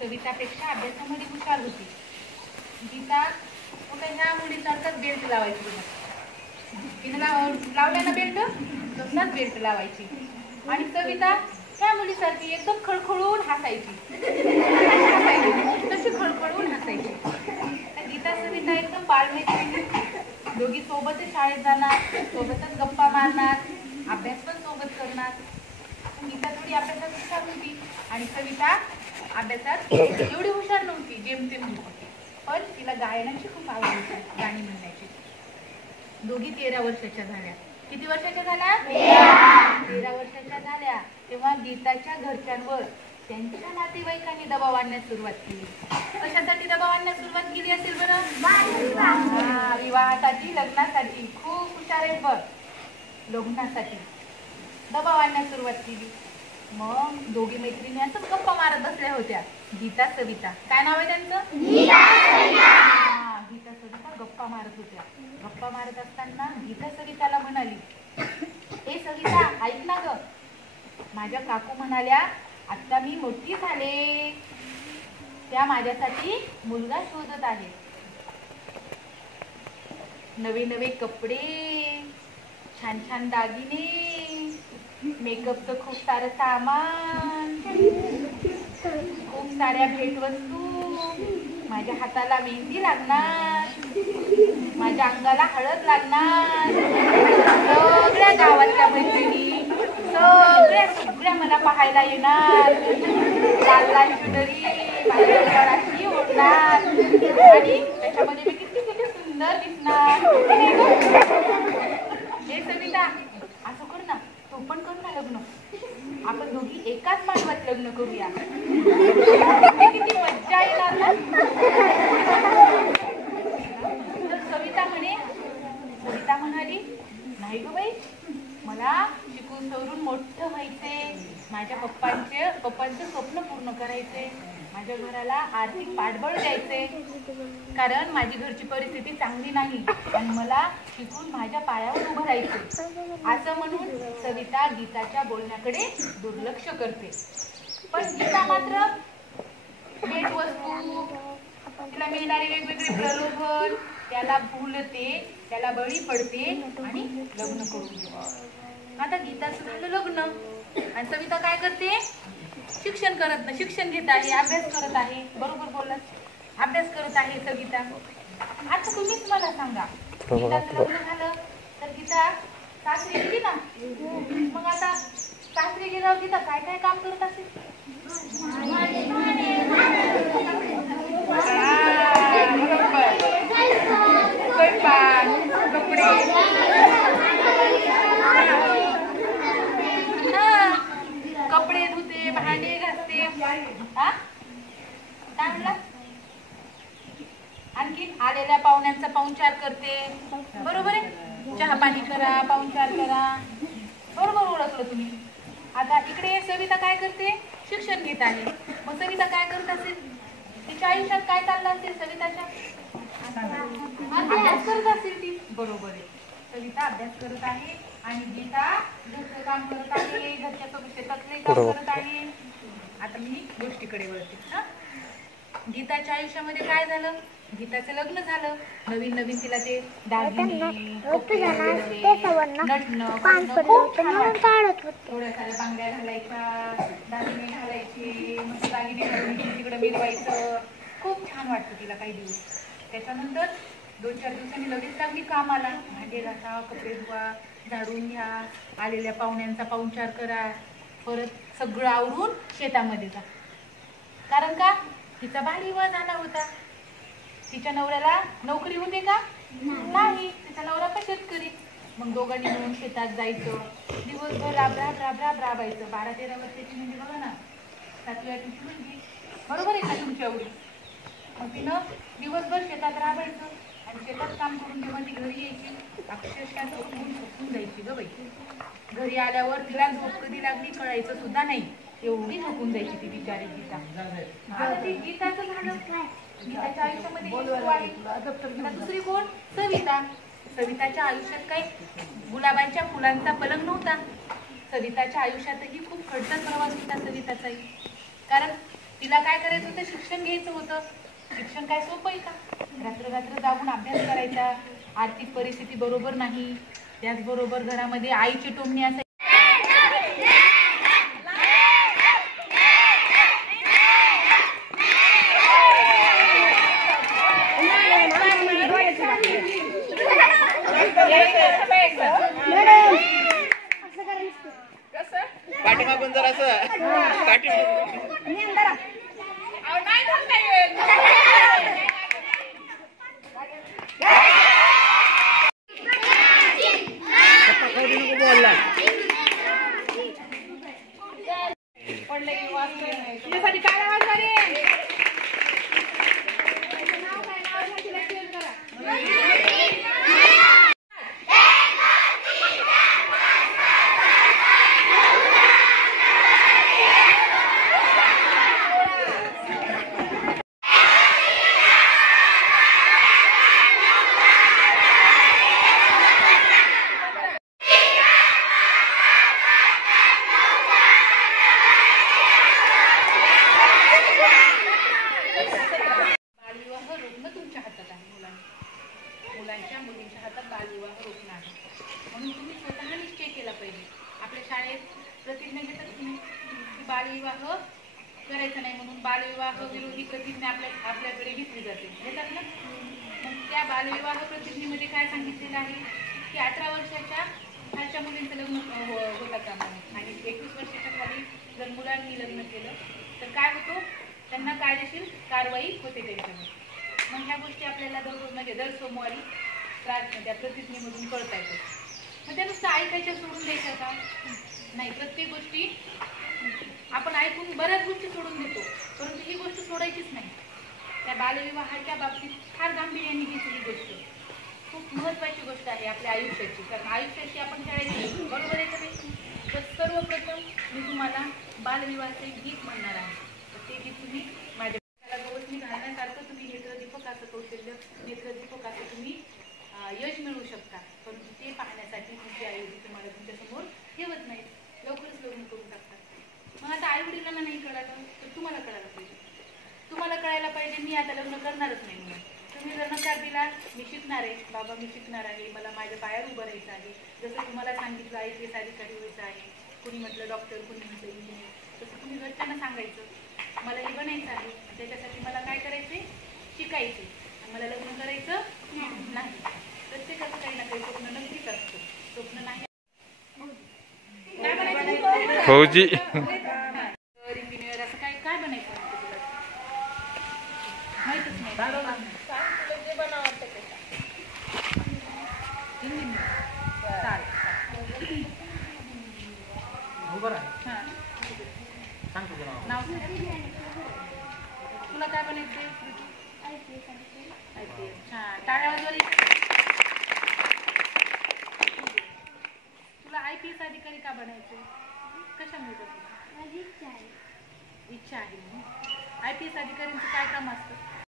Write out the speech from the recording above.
सवितापेक्षा अभ्यासामध्ये हुशार होती. गीता ह्या मुलीसारखाच बेल्ट लावायची बघा. तिने लावल्या ना बेल्ट तसाच बेल्ट लावायची. आणि सविता ह्या मुलीसारखी एकदम खळखळून हसायची. तशी खळखळून हसायची. तर गीता सविता एकदम बालमैत्रिणी. दोघी सोबतच शाळेत जाणार, सोबतच गप्पा मारणार, अभ्यास पण सोबत करणार. गीता थोडी अभ्यासात हुशार होती आणि सविता अभ्यासात एवढी हुशार नव्हती, जेमतेम होती. पण तिला गायनाची खूप आवड होती, गाणी म्हणण्याची. दोघी 13 वर्षाच्या झाल्या. किती वर्षाच्या झाल्या? 13 वर्षाच्या झाल्या तेव्हा गीताच्या घरच्यांवर त्यांच्या नातेवाईकांनी दबाव आणण्यास सुरुवात केली. कशासाठी दबाव आणण्यास सुरुवात केली असेल बरं? विवाहासाठी, लग्नासाठी. खूप हुशार आहेत बघ. लग्नासाठी दबाव आणण्यास सुरुवात केली. मग दोघी मैत्रिणी असंच गप्पा मारत बसल्या होत्या. गीता सविता. काय नाव आहे त्यांचं? गीता सविता गप्पा मारत होत्या. गप्पा मारत असताना गीता सविताला म्हणाली, हे सविता ऐक ना ग, माझ्या काकू म्हणाल्या आता मी मोठी झाले, त्या माझ्यासाठी मुलगा शोधत आहे. नवे नवे कपडे, छान छान दागिने, मेकअपचं खूप सारं सामान, खूप साऱ्या भेटवस्तू, माझ्या हाताला मेहंदी लागणार, माझ्या अंगाला हळद लागणार, सगळ्या गावातल्या मैत्रिणी सगळ्या मला पाहायला येणार, लाल लाल चुनरी माझ्या गळाशी ओढणार आणि त्याच्यामध्ये मी किती किती सुंदर दिसणार. हे सविता असं कर ना, तू पण कर ना लग्न. आपण दोघी एकाच मांडवात लग्न करूया. किती मज्जा येणार ना. तर सविता म्हणाली, नाही ग बाई, मला शिकून सवरून मोठं व्हायचे, माझ्या पप्पांचं स्वप्न पूर्ण करायचे, माझ्या घराला आर्थिक पाठबळ द्यायचे, कारण माझी घरची परिस्थिती चांगली नाही आणि मला शिकून माझ्या पायावर उभं राहायचे. असं म्हणून सविता गीताच्या बोलण्याकडे दुर्लक्ष करते. पण गीता मात्र भेटवस्तू, तिला मिळणारे वेगवेगळे प्रलोभन, त्याला भुलते, त्याला बळी पडते आणि लग्न करून घेते. आता गीताचं झालं लग्न आणि सविता काय करते? शिक्षण घेत आहे, अभ्यास करत आहे. बरोबर बोललास, अभ्यास करत आहे सविता. आता तुम्हीच मला सांगा, गीताचं लग्न झालं तर गीता सासरी गेली ना, मग आता सासरी गेल्यावर गीता काय काय काम करत असेल? कपडे धुते, भांडे घासते. काय म्हणला? आणखी आलेल्या पाहुण्यांचा पाहुणचार करते. बरोबर आहे, चहा पाणी करा, पाहुणचार करा. बरोबर ओळखलं तुम्ही. आता इकडे सविता काय करते? शिक्षण घेत आहे. मग सविता काय करत असेल? तिच्या आयुष्यात काय चाललं असेल सविताच्या? अभ्यास करत असेल ती. बरोबर आहे, सविता अभ्यास करत आहे आणि गीता घरचं काम करत आहे, घरच्या शेतातले काम करत आहे. आता मी गोष्टीकडे वळते. गीताच्या आयुष्यामध्ये काय झालं? गीताचं लग्न झालं. नवीन नवीन तिला ते दागिने, नटणं खूप छान वाटतं. थोड्या साऱ्या बांगड्या घालायच्या, दागिने घालायचे, मस्त दागिने घालून तिकडे मिरवायचं. खूप छान वाटतं तिला काही दिवस. त्याच्यानंतर 2-4 दिवसांनी लगेच लागली कामाला. भांडे घासा, कपडे धुवा, झाडून घ्या, आलेल्या पाहुण्यांचा पाहुणचार करा, परत सगळं आवरून शेतामध्ये जा. कारण का? तिचा बालविवाह झाला होता. तिच्या नवऱ्याला नोकरी होते का? नाही. तिचा नवरा पण शेतकरी. मग दोघांनी मिळून शेतात जायचं, दिवसभर राबायचं. 12-13 वर्षाची म्हणजे बघा ना, 7वी 8वीची मुलगी. बरोबर आहे का तुमच्या एवढी? मग तिनं दिवसभर शेतात राबायचं आणि शेतात काम करून जेव्हा ती घरी यायची, अक्षरशः झोपून जायची ग बाई. घरी आल्यावर तिला झोप कधी लागली कळायचं सुद्धा नाही, एवढी झोपून जायची ती बिचारी गीता. आता ती गीताचं झालं. गीताच्या आयुष्यामध्ये दुसरी कोण? सविता. सविताच्या आयुष्यात काही गुलाबांच्या फुलांचा पलंग नव्हता. सविताच्या आयुष्यातही खूप खडतर प्रवास होता सविताचाही. कारण तिला काय करायचं होतं, शिक्षण घ्यायचं होतं. शिक्षण काय सोपं आहे का? रात्र रात्र जागून अभ्यास करायचा. आर्थिक परिस्थिती बरोबर नाही, त्याचबरोबर घरामध्ये आईची टोमणी असायची. पाठीमागून जर असं मुलांच्या मुलींच्या हातात बालविवाह रोखणं आहे. म्हणून तुम्ही स्वतः निश्चय केला पाहिजे. आपल्या शाळेत प्रतिज्ञा घेतात की नाही, बालविवाह करायचा नाही म्हणून बालविवाह विरोधी प्रतिज्ञा आपल्याकडे घेतली जाते, घेतात ना. मग त्या बालविवाह प्रतिज्ञेमध्ये काय सांगितलेलं आहे की 18 वर्षाच्या खालच्या मुलींचं लग्न होता कामा नये आणि 21 वर्षाच्या खाली जर मुलांनी लग्न केलं तर काय होतं, त्यांना कायदेशीर कारवाई होते त्यांच्यावर. मग ह्या गोष्टी आपल्याला दररोज म्हणजे दर सोमवारी त्या प्रतिज्ञेमधून कळता येतात. मग त्या नुसतं ऐकायच्या सोडून द्यायच्या का? नाही, प्रत्येक गोष्टी आपण ऐकून बऱ्याच गोष्टी सोडून देतो, परंतु ही गोष्ट सोडायचीच नाही. त्या बालविवाहाच्या बाबतीत फार गांभीर्याने घ्यायची ही गोष्ट खूप महत्त्वाची गोष्ट आहे आपल्या आयुष्याची, कारण आयुष्याची आपण खेळायची, बरोबर आहे का नाही? तर सर्वप्रथम मी तुम्हाला बालविवाहाचे गीत म्हणणार आहे. तर ते गीत तुम्ही माझ्या गवसणी घालण्यासारखं तुम्ही नेत्रदीपकाचं कौशल्य, नेत्रदीपकाचं तुम्ही यश मिळवू शकता. परंतु ते पाहण्यासाठी तुमची आईवडील तुम्हाला तुमच्यासमोर ठेवत नाही, लवकरच लग्न करून टाकतात. मग आता आईवडिलांना नाही कळालं तर तुम्हाला कळायला पाहिजे. तुम्हाला कळायला पाहिजे मी आता लग्न करणारच नाही म्हणून. तुम्ही जर नकार दिला, मी शिकणार आहे बाबा, मी शिकणार आहे, मला माझ्या पायावर उभं राहायचं आहे, जसं तुम्हाला सांगितलं IPS अधिकारी व्हायचं आहे, कुणी म्हटलं डॉक्टर, कुणी म्हटलं इंजिनियर, तसं तुम्ही घरच्यांना सांगायचं मला हे बनायचं आहे, त्याच्यासाठी मला काय करायचे, शिकायचे, मला लग्न करायचं नाही. प्रत्येकाचं काही ना काही स्वप्न नक्कीच असतं. स्वप्न नाही काय बनायचं, फौजी, इंजिनियर, असं काय काय बनायचं तुला माहितच नाही. तुला काय बनायचंय? छान, टाळ्या वाजवा. तुला IPS अधिकारी का बनायचंय? कशामुळे तुला इच्छा आहे? IPS अधिकाऱ्यांचं काय काम असतं?